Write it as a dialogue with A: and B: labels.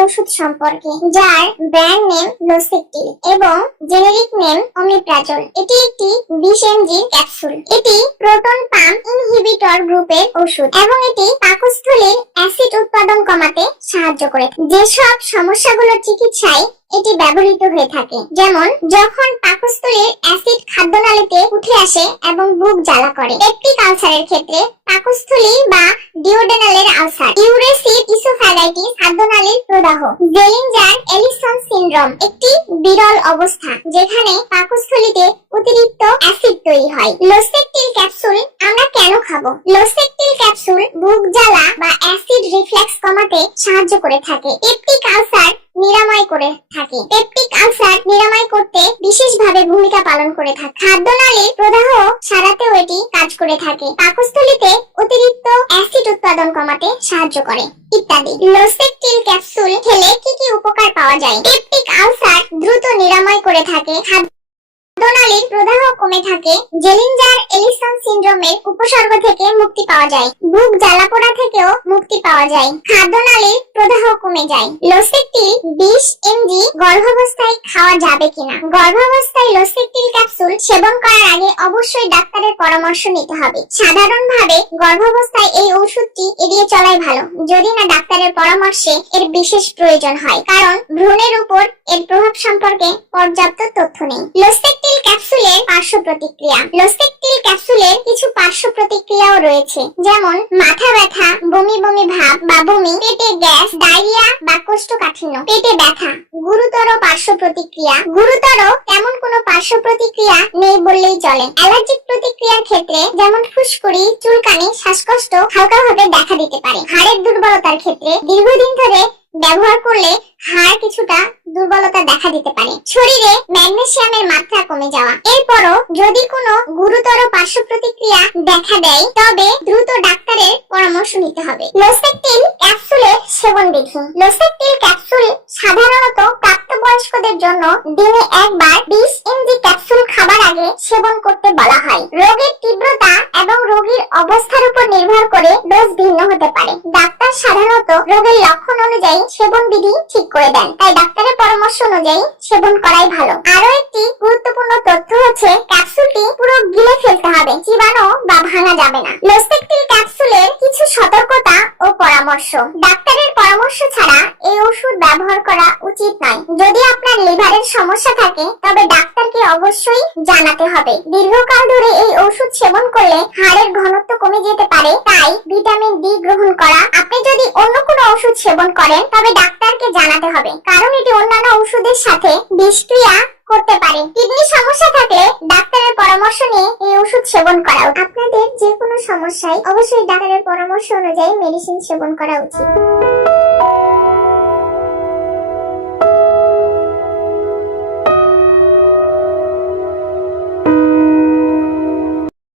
A: ওষুধ সম্পর্কে, যার ব্র্যান্ড নেম এবং জেনেরিক নেম এটি একটি বিশ এমজি ক্যাপসুল। এটি প্রোটন পাম্প ইনহিবিটর গ্রুপের ওষুধ এবং এটি পাকস্থলীর অ্যাসিড উৎপাদন কমাতে সাহায্য করে। যেসব সমস্যাগুলোর চিকিৎসায় এটি ব্যবহৃত হয়ে থাকে। যেমন, যখন পাকস্থলীর অ্যাসিড খাদ্যনালীতে উঠে আসে এবং বুক জ্বালা করে। পেপটিক আলসারের ক্ষেত্রে পাকস্থলী বা ডিওডেনালের আলসার। ইউরেসিড ইসোফ্যাগাইটিস খাদ্যনালীর প্রদাহ জেলিঞ্জার এলিসন সিনড্রোম একটি বিরল অবস্থা, যেখানে পাকস্থলীতে অতিরিক্ত অ্যাসিড তৈরি হয়। লোসেকটিল ক্যাপসুল আমরা কেন খাব? লোসেকটিল ক্যাপসুল বুক জ্বালা বা অ্যাসিড রিফ্লেক্স কমাতে সাহায্য করে থাকে। পেপটিক আলসার নিরাময় করে থাকে। পেপটিক আলসার নিরাময় করতে বিশেষভাবে ভূমিকা পালন করে থাকে। খাদ্যনালীর প্রদাহ সারাতেও এটি কাজ করে থাকে। পাকস্থলীতে অতিরিক্ত অ্যাসিড উৎপাদন কমাতে সাহায্য করে, ইত্যাদি। লোসেকটিল ক্যাপসুল খেলে কি কি উপকার পাওয়া যায়? পেপটিক আলসার দ্রুত নিরাময় করে থাকে। খাদ্যনালীর প্রদাহ কমে থাকে। জেলিঞ্জার, এলিসন সিনড্রোমের উপসর্গ থেকে মুক্তি পাওয়া যায়। বুক জ্বালা পোড়া থেকেও মুক্তি পাওয়া যায়। খাদ্যনালীর প্রদাহ কমে যায়। লোসেকটিল বিশ এমজি গর্ভাবস্থায় খাওয়া যাবে কিনা? গর্ভাবস্থায় লোসেকটিল ক্যাপসুল সেবন করার আগে অবশ্যই ডাক্তারের পরামর্শ নিতে হবে। সাধারণভাবে গর্ভাবস্থায় এই ওষুধটি এড়িয়ে চলাই ভালো। যদি না ডাক্তারের পরামর্শে এর বিশেষ প্রয়োজন হয়। কারণ ভ্রূণের উপর এর প্রভাব সম্পর্কে পর্যাপ্ত তথ্য নেই। লোসেকটিল পার্শ্ব প্রতিক্রিয়া। লোসেকটিল ক্যাপসুলের কিছু পার্শ্ব প্রতিক্রিয়াও রয়েছে, যেমন মাথা ব্যথা, বমি বমি ভাব বা বমি, পেটে গ্যাস, ডায়রিয়া বা কোষ্ঠকাঠিন্য, পেটে ব্যথা। গুরুতর পার্শ্ব প্রতিক্রিয়া। গুরুতর তেমন কোনো পার্শ্ব প্রতিক্রিয়া নেই বললেই চলে। অ্যালার্জিক প্রতিক্রিয়ার ক্ষেত্রে যেমন ফুসকুড়ি, চুলকানি, শ্বাসকষ্ট হালকাভাবে দেখা দিতে পারে। হাড়ের দুর্বলতার ক্ষেত্রে দীর্ঘদিন ধরে ব্যবহার করলে হাড় কিছুটা দুর্বলতা দেখা দিতে পারে। শরীরে ম্যাগনেসিয়ামের মাত্রা কমে যাওয়া। এরপরও যদি কোনো গুরুতর পার্শ্ব প্রতিক্রিয়া দেখা দেয়, তবে দ্রুত ডাক্তারের পরামর্শ নিতে হবে। লোসেকটিল ক্যাপসুলের সেবন বিধি লোসেকটিল ক্যাপসুল সাধারণত প্রাপ্তবয়স্কদের জন্য দিনে একবার বিশ এমজি ক্যাপসুল খাবার আগে সেবন করতে বলা হয়। রোগের তীব্রতা এবং রোগীর অবস্থার উপর নির্ভর করে ডোজ ভিন্ন হতে পারে। ডাক্তার সাধারণত রোগের লক্ষণ অনুযায়ী সেবন বিধি ঠিক করে দেন। তাই ডাক্তারের পরামর্শ অনুযায়ী সেবন করাই ভালো। আরও একটি গুরুত্বপূর্ণ তথ্য হচ্ছে ক্যাপসুলটি পুরো গিলে ফেলতে হবে চিবানো বা ভাঙা যাবে না। লোসেকটিল ক্যাপসুলের কিছু সতর্কতা ও পরামর্শ। ডাক্তারের পরামর্শ ছাড়া এই ওষুধ ব্যবহার করা উচিত নয়। যদি আপনার লিভারের সমস্যা থাকে, তবে ডাক্তারকে অবশ্যই জানাতে হবে। দীর্ঘকাল ধরে এই ওষুধ সেবন করলে হাড়ের ঘনত্ব কমে যেতে পারে, তাই ভিটামিন ডি গ্রহণ করা। আপনি যদি অন্য কোনো ওষুধ সেবন করেন, তবে ডাক্তারকে জানাতে হবে। কারণ এটি অন্যান্য ওষুধের সাথে বিষক্রিয়া করতে পারে। কিডনি সমস্যা থাকলে ডাক্তারের পরামর্শ নিয়ে এই ওষুধ সেবন করা। আপনাদের যে কোনো সমস্যায় অবশ্যই ডাক্তারের পরামর্শ অনুযায়ী মেডিসিন সেবন করা উচিত।